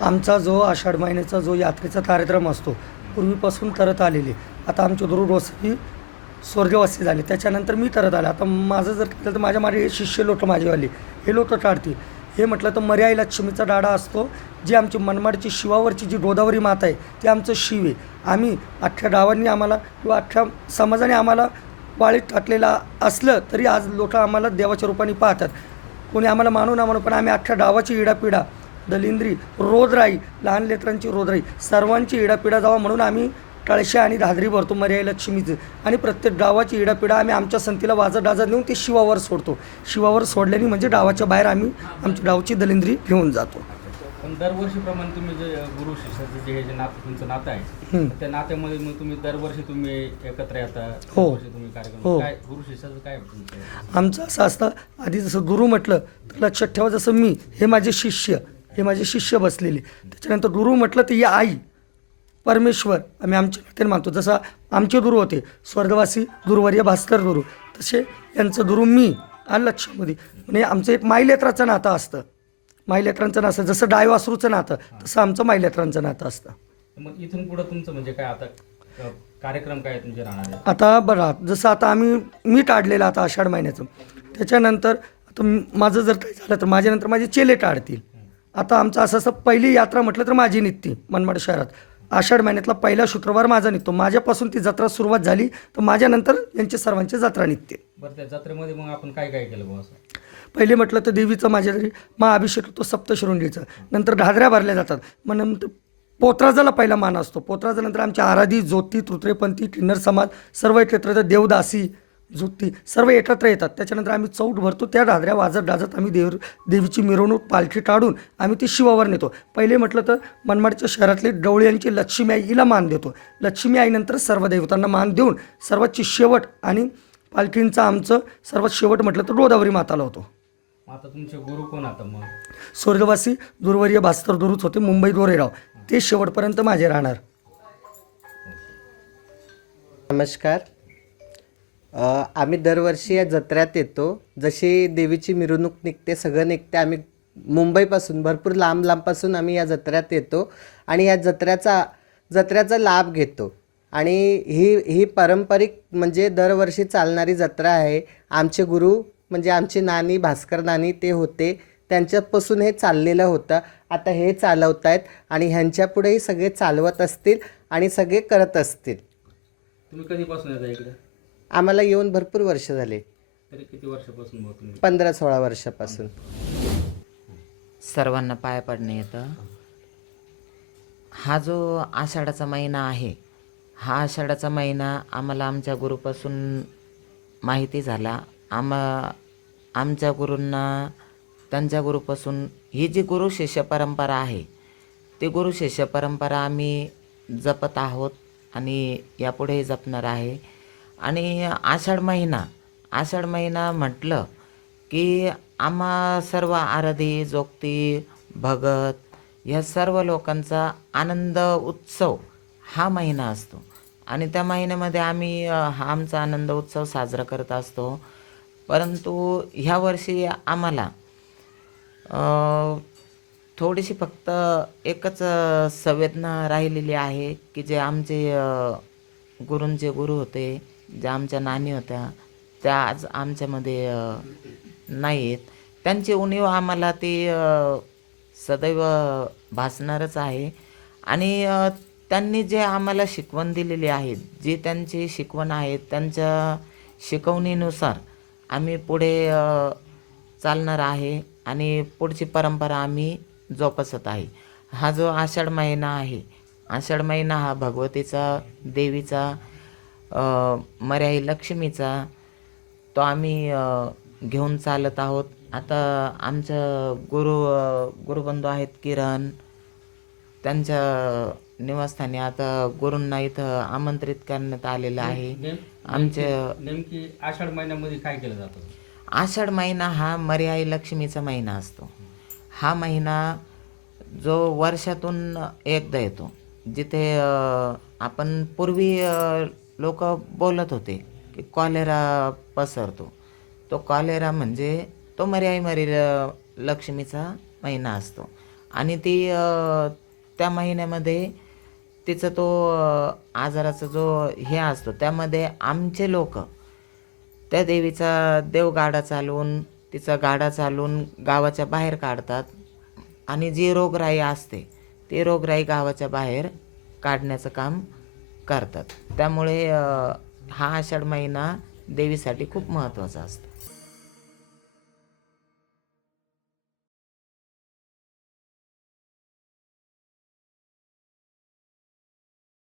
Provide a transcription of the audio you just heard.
आमचा जो आषाढ महिन्याचा जो यात्रेचा कार्यक्रम असतो पूर्वीपासून करत आलेले, आता आमचे रोसही स्वर्गवासी झाले, त्याच्यानंतर मी करत आले. आता माझं जर केलं तर माझ्या माझे शिष्य लोटं माझेवाले हे लोटं टाळतील. हे म्हटलं तर मर्याई लक्ष्मीचा डाडा असतो, जी आमची मनमाडची शिवावरची जी गोदावरी माता आहे ती आमचं शिव आहे. आम्ही अख्ख्या गावांनी आम्हाला किंवा अख्ख्या समाजाने आम्हाला वाळीत टाकलेलं असलं तरी आज लोटं आम्हाला देवाच्या रूपाने पाहतात. कोणी आम्हाला मानू ना म्हणू, पण आम्ही अख्ख्या गावाची इडापिडा, दलिंद्री, रोदराई, लहान लेकरांची रोदराई, सर्वांची इडापिडा जावा म्हणून आम्ही कळशा आणि धादरी भरतो मर्याई लक्ष्मीचं. आणि प्रत्येक गावाची इडापिडा आम्ही आमच्या संतीला वाजत डाजत नेऊन ते शिवावर सोडतो. शिवावर सोडल्याने म्हणजे गावाच्या बाहेर आम्ही आमच्या गावची दलिंद्री घेऊन जातो. पण दरवर्षीप्रमाणे तुम्ही जे गुरु शिष्याचं जे हे जे नातं तुमचं नातं आहे, त्या नात्यामध्ये मग तुम्ही दरवर्षी तुम्ही एकत्र येता, हो. दरवर्षी तुम्ही कार्यक्रम हो. काय गुरु शिष्याचं काय तुमचं? आमचं असं असतं, आधी जसं गुरु म्हटलं तर लक्षात ठेवा, जसं मी हे माझे शिष्य बसलेले. त्याच्यानंतर गुरु म्हटलं तर ही आई परमेश्वर आम्ही आमच्या नात्याने मानतो. जसं आमचे गुरु होते स्वर्गवासी गुरुवर्य भास्कर गुरु, तसे यांचं गुरु मी आलं लक्षामध्ये. म्हणजे आमचं एक माईलेकराचं नातं असतं. माईलेकरांचं नातं जसं डायवासरूचं नातं तसं आमचं माईलेकरांचं नातं असतं. मग इथून पुढं तुमचं म्हणजे काय आता कार्यक्रम काय तुमचे राहणार आहे? आता बघा, जसं आता मी टाळलेलं आता आषाढ महिन्याचं, त्याच्यानंतर आता माझं जर काही झालं तर माझ्यानंतर माझे चेले टाळतील. आता आमचं असं पहिली यात्रा म्हटलं तर माझी निघते मनमाड शहरात. आषाढ महिन्यातला पहिला शुक्रवार माझा निघतो. माझ्यापासून ती जत्रा सुरुवात झाली तर माझ्यानंतर यांची सर्वांची जत्रा निघते. बरं, त्या जत्रेमध्ये मग आपण काय काय केलं बुवा असं? पहिले म्हटलं तर देवीचं माझ्या घरी महाअभिषेक होतो सप्तशृंगीचा, नंतर ढादऱ्या भरल्या जातात. मग नंतर पोतराजाला पहिला मान असतो. पोतराजानंतर आमच्या आराधी, ज्योती, तृतीयपंथी, किन्नर समाज सर्व एकत्र येतात. देवदासी, ज्योती सर्व एकत्र येतात. त्याच्यानंतर आम्ही चौट भरतो. त्या ढादऱ्या वाजत डाजत आम्ही देवीची मिरवणूक पालखी काढून आम्ही ती शिवावर नेतो. पहिले म्हटलं तर मनमाडच्या शहरातले डवळ्यांची लक्ष्मी आई हिला मान देतो. लक्ष्मी आईनंतर सर्व देवतांना मान देऊन सर्वातची शेवट आणि पालखींचा आमचं सर्वात शेवट म्हटलं तर गोदावरी माताला होतो. आता तुमचे गुरु कोण आता मग? स्वर्गवासी गुरुवर्य भास्कर गुरुच होते, मुंबई गोरेगाव. ते शेवटपर्यंत माझे राहणार. नमस्कार. आम्ही दरवर्षी या जत्रेत येतो. जशी देवीची मिरवणूक निघते, सगळं निघते, आम्ही मुंबईपासून भरपूर लांबपासून आम्ही या जत्रेत येतो आणि या जत्रेचा लाभ घेतो. आणि ही पारंपरिक म्हणजे दरवर्षी चालणारी जत्रा आहे. आमचे गुरु म्हणजे आमची नानी, भास्कर नानी ते होते, त्यांच्यापासून हे चाललेलं होतं. आता हे चालवत आहेत आणि ह्यांच्यापुढेही सगळे चालवत असतील आणि सगळे करत असतील. तुम्ही कधीपासून येता इकडे? आम्हाला येऊन भरपूर वर्ष झाले, तरी किती वर्षापासून मग तुम्ही? 15-16 वर्षापासून. सर्वांना पाय पडणे येतं. हा जो आषाढाचा महिना आहे, हा आषाढाचा महिना आम्हाला आमच्या गुरुपासून माहिती झाला. आमच्या गुरूंना त्यांच्या गुरुपासून ही जी गुरु शिष्य परंपरा आहे, ती गुरु शिष्य परंपरा आम्ही जपत आहोत आणि यापुढेही जपणार आहे. आणि आषाढ महिना म्हटलं की आम्हा सर्व आराधी, जोगती, भगत ह्या सर्व लोकांचा आनंद उत्सव हा महिना असतो आणि त्या महिन्यामध्ये आम्ही हा आमचा आनंद उत्सव साजरा करत असतो. परंतु ह्या वर्षी आम्हाला थोडीशी फक्त एकच संवेदना राहिलेली आहे की जे आमचे गुरूंचे गुरु होते, ज्या आमच्या नानी होत्या, त्या आज आमच्यामध्ये नाही आहेत. त्यांची उणीव आम्हाला ती सदैव भासणारच आहे. आणि त्यांनी जे आम्हाला शिकवण दिलेली आहे, जी त्यांची शिकवण आहे, त्यांच्या शिकवणीनुसार आम्ही पुढे चालणार आहे आणि पुढची परंपरा आम्ही जोपासत आहे. हा जो आषाढ महिना आहे, आषाढ महिना हा भगवतीचा, देवीचा, मर्याई लक्ष्मीचा, तो आम्ही घेऊन चालत आहोत. आता आमचं गुरुबंधू आहेत किरण, त्यांच्या निवासस्थानी आता गुरूंना इथं आमंत्रित करण्यात आलेलं आहे. नेमकी आषाढ महिन्यामध्ये काय केलं जातं? आषाढ महिना हा मर्याई लक्ष्मीचा महिना असतो. हा महिना जो वर्षातून एकदा येतो. जिथे आपण पूर्वी लोक बोलत होते की कॉलेरा पसरतो, तो कॉलेरा म्हणजे तो मर्याई लक्ष्मीचा महिना असतो. आणि ती त्या महिन्यामध्ये तिचा तो आजाराचा जो हे असतो त्यामध्ये आमचे लोक त्या देवीचा देवगाडा चालवून तिचा गाडा चालवून गावाच्या बाहेर काढतात आणि जी रोगराई असते ती रोगराई गावाच्या बाहेर काढण्याचं काम करतात. त्यामुळे हा आषाढ महिना देवीसाठी खूप महत्त्वाचा असतो.